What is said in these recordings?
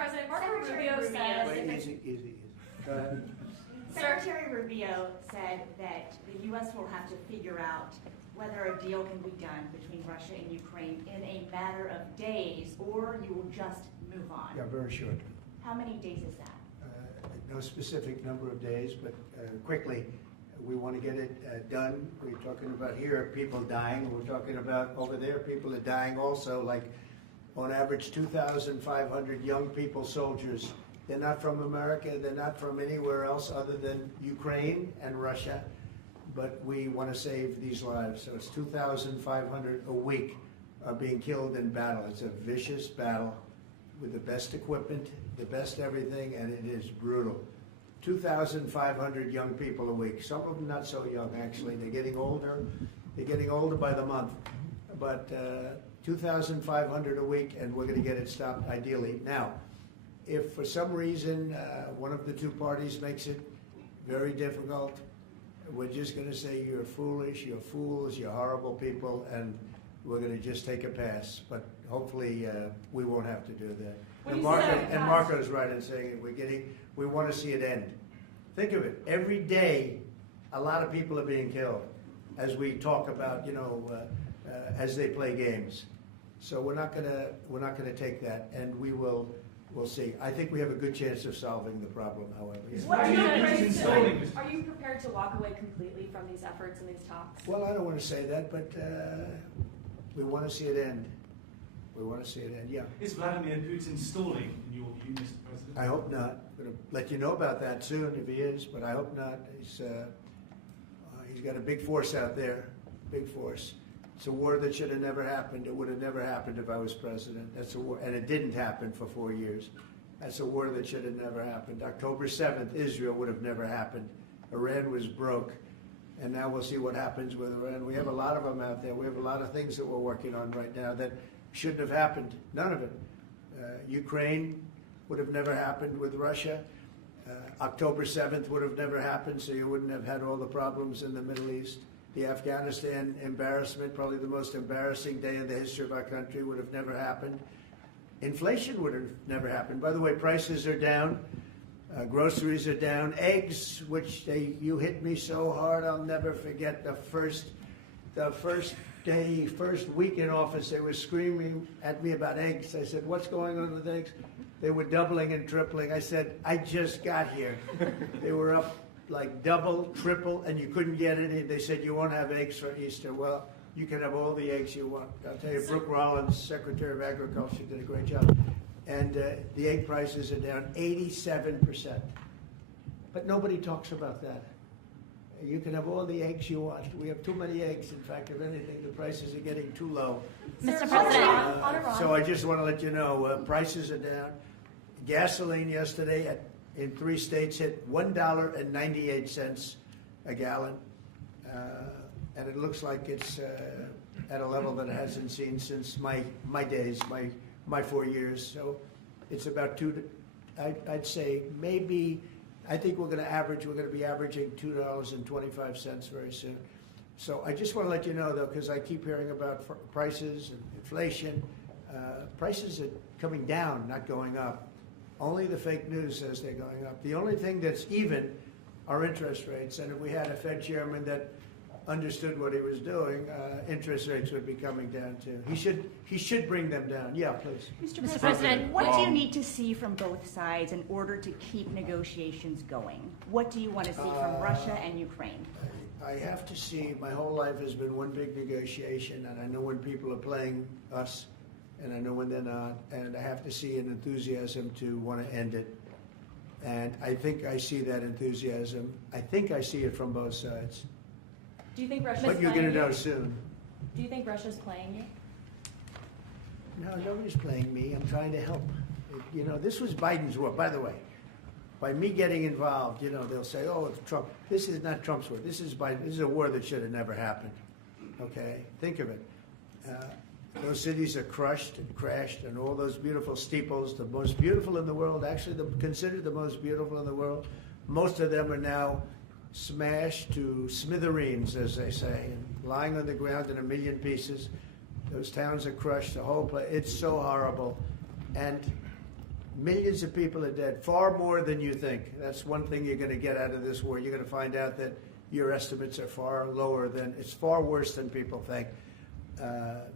President, Marco Secretary Rubio Rubio said... Wait, easy. Go ahead. Secretary Rubio said that the U.S. will have to figure out whether a deal can be done between Russia and Ukraine in a matter of days, or you will just move on. Yeah, very short. How many days is that? No specific number of days, but quickly, we want to get it done. We're talking about here, people dying. We're talking about over there, people are dying also, like on average 2,500 young people, soldiers. They're not from America, they're not from anywhere else other than Ukraine and Russia, but we want to save these lives. So it's 2,500 a week are being killed in battle. It's a vicious battle with the best equipment, the best everything, and it is brutal. 2,500 young people a week. Some of them not so young, actually. They're getting older. They're getting older by the month. But 2,500 a week, and we're going to get it stopped ideally. Now, if for some reason one of the two parties makes it very difficult, we're just going to say you're foolish, you're fools, you're horrible people, and we're going to just take a pass. But hopefully we won't have to do that. And Marco's right in saying it. We want to see it end. Think of it. Every day, a lot of people are being killed as we talk about, as they play games. So we're not gonna take that, and we'll see. I think we have a good chance of solving the problem, however. Yeah. Are you prepared to walk away completely from these efforts and these talks? Well, I don't want to say that, but we want to see it end. We want to see it end, yeah. Is Vladimir Putin stalling, in your view, Mr. President? I hope not. I'm going to let you know about that soon if he is, but I hope not. He's got a big force out there, big force. It's a war that should have never happened. It would have never happened if I was president. That's a war, and it didn't happen for 4 years. That's a war that should have never happened. October 7th, Israel would have never happened. Iran was broke, and now we'll see what happens with Iran. We have a lot of them out there. We have a lot of things that we're working on right now that shouldn't have happened. None of it. Ukraine would have never happened with Russia. October 7th would have never happened, so you wouldn't have had all the problems in the Middle East. The Afghanistan embarrassment, probably the most embarrassing day in the history of our country, would have never happened. Inflation would have never happened. By the way, prices are down. Groceries are down. Eggs, which you hit me so hard, I'll never forget the first week in office, they were screaming at me about eggs. I said, what's going on with eggs? They were doubling and tripling. I said, I just got here. They were up like double, triple, and you couldn't get any. They said, you won't have eggs for Easter. Well, you can have all the eggs you want. I'll tell you, Brooke Rollins, Secretary of Agriculture, did a great job. And the egg prices are down 87%. But nobody talks about that. You can have all the eggs you want. We have too many eggs. In fact, if anything, the prices are getting too low. Mr. President, So I just want to let you know, prices are down. Gasoline yesterday in 3 states hit $1.98 a gallon. And it looks like it's at a level that it hasn't seen since my days, my 4 years. So it's about I'd say maybe, I think we're going to be averaging $2.25 very soon. So I just want to let you know, though, because I keep hearing about prices and inflation. Prices are coming down, not going up. Only the fake news says they're going up. The only thing that's even are interest rates. And if we had a Fed chairman that understood what he was doing, interest rates would be coming down too. He should bring them down. Yeah, please. Mr. President, what do you need to see from both sides in order to keep negotiations going? What do you want to see from Russia and Ukraine? I have to see, my whole life has been one big negotiation, and I know when people are playing us, and I know when they're not, and I have to see an enthusiasm to want to end it. And I think I see that enthusiasm. I think I see it from both sides. do you think Russia's But you're going to playing know you? soon. Do you think Russia's playing you? No, nobody's playing me. I'm trying to help. You know, this was Biden's war, by the way. By me getting involved, they'll say, oh, it's Trump. This is not Trump's war. This is Biden. This is a war that should have never happened. Okay? Think of it. Those cities are crushed and crashed, and all those beautiful steeples, the most beautiful in the world, actually considered the most beautiful in the world, most of them are now smashed to smithereens, as they say, and lying on the ground in a million pieces. Those towns are crushed, the whole place. It's so horrible. And Millions of people are dead, far more than you think. That's one thing you're going to get out of this war. You're going to find out that your estimates are far lower than, it's far worse than people think.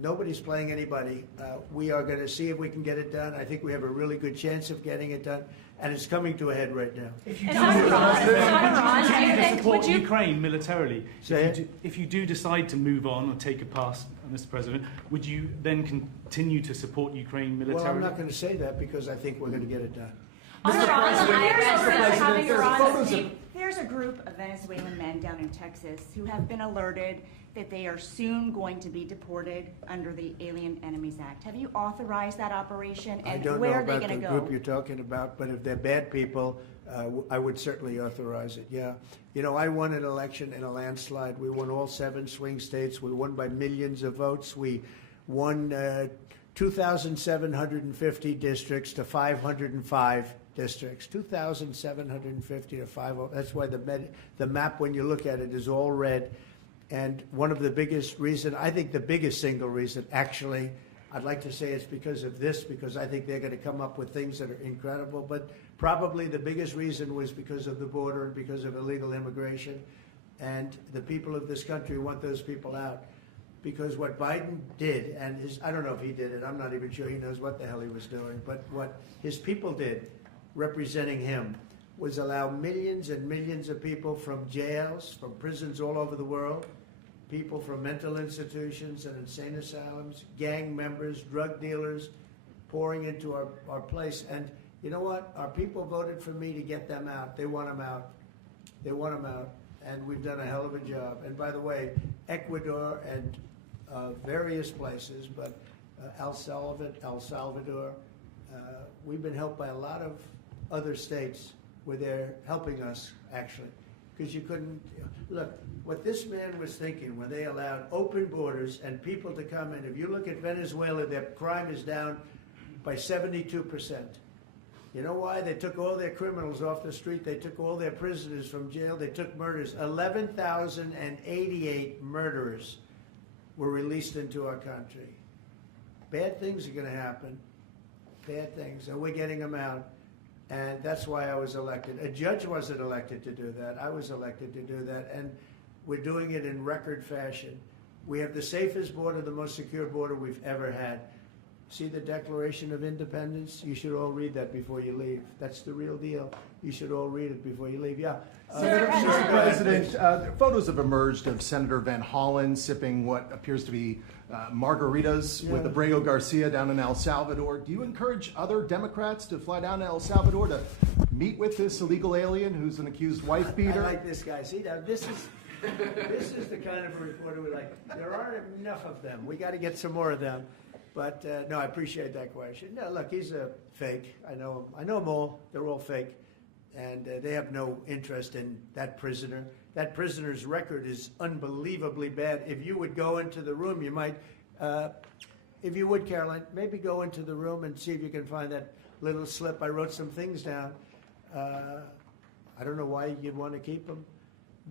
Nobody's playing anybody. We are going to see if we can get it done. I think we have a really good chance of getting it done, and it's coming to a head right now. If you It's do not Iran. It's not Iran. continue I to think, support would you- Ukraine militarily, Say it. if you do decide to move on or take a pass, Mr. President, would you then continue to support Ukraine militarily? Well, I'm not going to say that because I think we're going to get it done. On Iran, the IRS is having Iran. There's a group of Venezuelan men down in Texas who have been alerted that they are soon going to be deported under the Alien Enemies Act. Have you authorized that operation, I and don't know where are they about going the to group go? you're talking about, but if they're bad people, I would certainly authorize it, yeah. You know, I won an election in a landslide. We won all 7 swing states. We won by millions of votes. We won 2,750 districts to 505 districts. 2,750 to 505. That's why the map, when you look at it, is all red. And one of the biggest reason, I think the biggest single reason, actually, I'd like to say it's because of this, because I think they're going to come up with things that are incredible. But probably the biggest reason was because of the border and because of illegal immigration. And the people of this country want those people out. Because what Biden did, and I don't know if he did it, I'm not even sure he knows what the hell he was doing, but what his people did, representing him, was allow millions and millions of people from jails, from prisons all over the world, people from mental institutions and insane asylums, gang members, drug dealers, pouring into our place. And you know what? Our people voted for me to get them out. They want them out. They want them out. And we've done a hell of a job. And by the way, Ecuador and various places, but El Salvador, we've been helped by a lot of other states where they're helping us, actually. Because you couldn't, look, what this man was thinking when they allowed open borders and people to come in, if you look at Venezuela, their crime is down by 72%. You know why? They took all their criminals off the street. They took all their prisoners from jail. They took murders. 11,088 murderers were released into our country. Bad things are going to happen. Bad things. And we're getting them out. And that's why I was elected. A judge wasn't elected to do that. I was elected to do that. And we're doing it in record fashion. We have the safest border, the most secure border we've ever had. See the Declaration of Independence? You should all read that before you leave. That's the real deal. You should all read it before you leave. Yeah. Mr. President, photos have emerged of Senator Van Hollen sipping what appears to be margaritas with Abrego Garcia down in El Salvador. Do you encourage other Democrats to fly down to El Salvador to meet with this illegal alien who's an accused wife beater? I like this guy. See, now this is the kind of reporter we like. There aren't enough of them. We got to get some more of them. But no, I appreciate that question. No, look, he's a fake. I know him. I know them all. They're all fake. And they have no interest in that prisoner. That prisoner's record is unbelievably bad. If you would go into the room, you might, if you would, Caroline, maybe go into the room and see if you can find that little slip. I wrote some things down. I don't know why you'd want to keep him,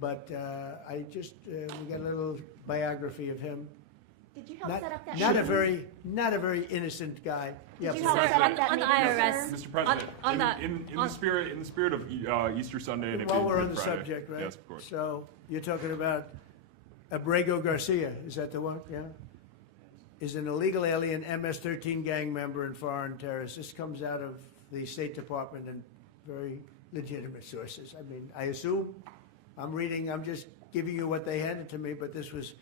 but we got a little biography of him. Did you help set up that Not meeting? a very innocent guy. Did you Yeah, help sir. set up that on the meeting, IRS. sir? Mr. President, on that- in the spirit of Easter Sunday and While we're on Good the Friday. subject, right? Yes, of course. So you're talking about Abrego Garcia, is that the one? Yeah? Is an illegal alien MS-13 gang member and foreign terrorist. This comes out of the State Department and very legitimate sources. I mean, I assume, I'm just giving you what they handed to me, but this was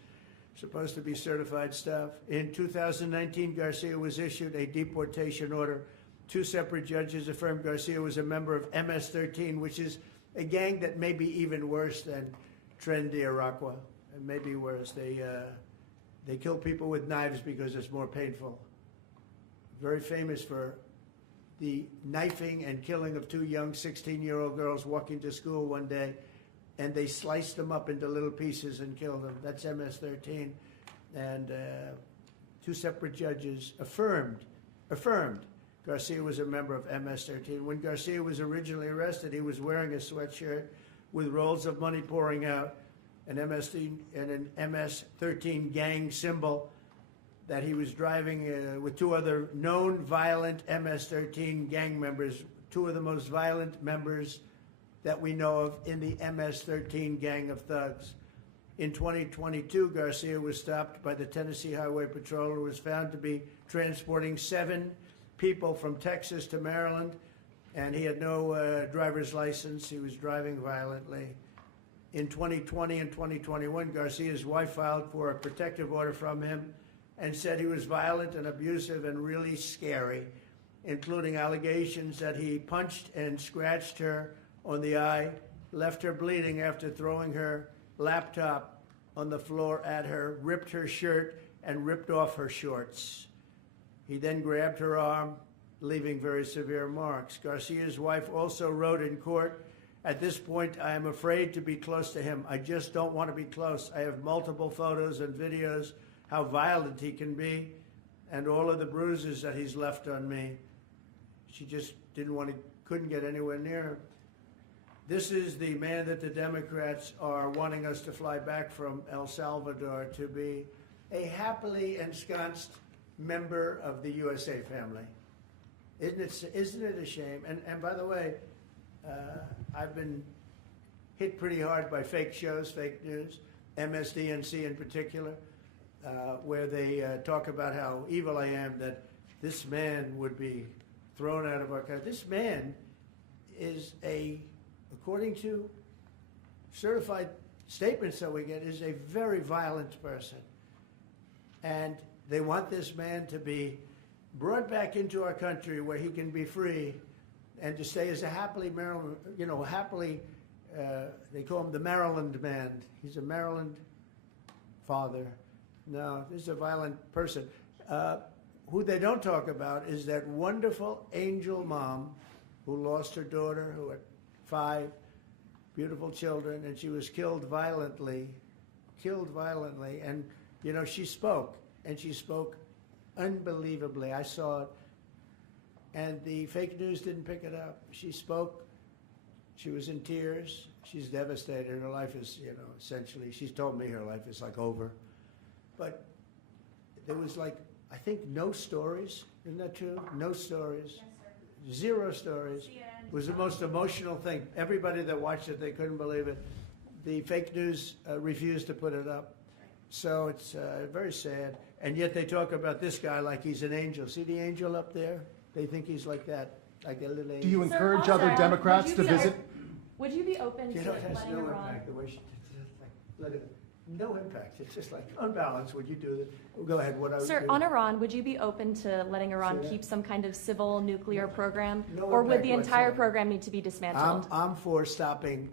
supposed to be certified stuff. In 2019, Garcia was issued a deportation order. 2 separate judges affirmed Garcia was a member of MS-13, which is a gang that may be even worse than Tren de Aragua, and maybe worse. They kill people with knives because it's more painful. Very famous for the knifing and killing of 2 young 16-year-old girls walking to school one day, and they sliced them up into little pieces and killed them. That's MS-13. And 2 separate judges affirmed Garcia was a member of MS-13. When Garcia was originally arrested, he was wearing a sweatshirt with rolls of money pouring out, an MS-13 gang symbol. that he was driving with two other known violent MS-13 gang members, two of the most violent members that we know of in the MS-13 gang of thugs. In 2022, Garcia was stopped by the Tennessee Highway Patrol and was found to be transporting 7 people from Texas to Maryland, and he had no driver's license. He was driving violently. In 2020 and 2021, Garcia's wife filed for a protective order from him and said he was violent and abusive and really scary, including allegations that he punched and scratched her on the eye, left her bleeding after throwing her laptop on the floor at her, ripped her shirt, and ripped off her shorts. He then grabbed her arm, leaving very severe marks. Garcia's wife also wrote in court, "At this point, I am afraid to be close to him. I just don't want to be close. I have multiple photos and videos how violent he can be and all of the bruises that he's left on me." She just couldn't get anywhere near him. This is the man that the Democrats are wanting us to fly back from El Salvador to be a happily ensconced member of the USA family. Isn't it a shame? And by the way, I've been hit pretty hard by fake shows, fake news, MSDNC in particular, where they talk about how evil I am, that this man would be thrown out of our country. This man is according to certified statements that we get, is a very violent person. And they want this man to be brought back into our country where he can be free and to stay as a happily Maryland, they call him the Maryland man. He's a Maryland father. No, this is a violent person. Who they don't talk about is that wonderful angel mom who lost her daughter, who had 5 beautiful children, and she was killed violently. And, she spoke, and she spoke unbelievably. I saw it. And the fake news didn't pick it up. She spoke. She was in tears. She's devastated. Her life is, essentially, she's told me her life is like over. But there was I think no stories. Isn't that true? No stories. Yes, sir. 0 stories. It was the most emotional thing. Everybody that watched it, they couldn't believe it. The fake news refused to put it up. So it's very sad. And yet they talk about this guy like he's an angel. See the angel up there? They think he's like that, like a little angel. Do you Sir, encourage also, other Democrats to visit? Would you be open to It has letting no Iran? impact. The way she let it, no impact. It's just like unbalanced. Would you do that? Go ahead. What I would Sir, do. on Iran, would you be open to letting Iran Say that? keep some kind of civil nuclear program, No or would impact the entire whatsoever. program need to be dismantled? I'm for stopping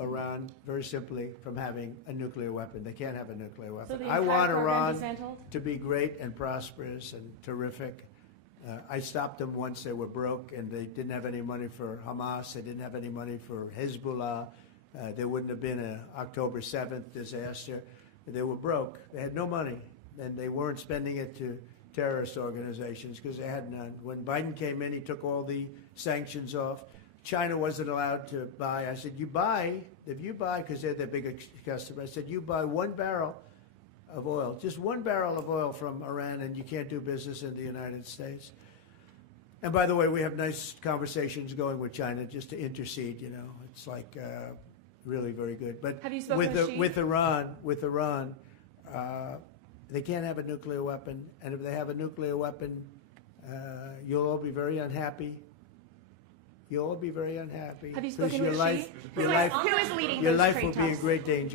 Iran very simply from having a nuclear weapon. They can't have a nuclear weapon. So the I entire want program Iran dismantled? to be great and prosperous and terrific. I stopped them once they were broke and they didn't have any money for Hamas. They didn't have any money for Hezbollah. There wouldn't have been an October 7th disaster. They were broke. They had no money, and they weren't spending it to terrorist organizations because they had none. When Biden came in, he took all the sanctions off. China wasn't allowed to buy. I said, if you buy, because they're their biggest customer, I said, you buy 1 barrel of oil, just 1 barrel of oil from Iran, and you can't do business in the United States. And by the way, we have nice conversations going with China just to intercede, It's like really very good. But Have you spoken with Xi? with Iran, they can't have a nuclear weapon. And if they have a nuclear weapon, you'll all be very unhappy. You'll all be very unhappy. Have you because spoken with Xi? your life Who is leading your those life trade will be in talks? great danger.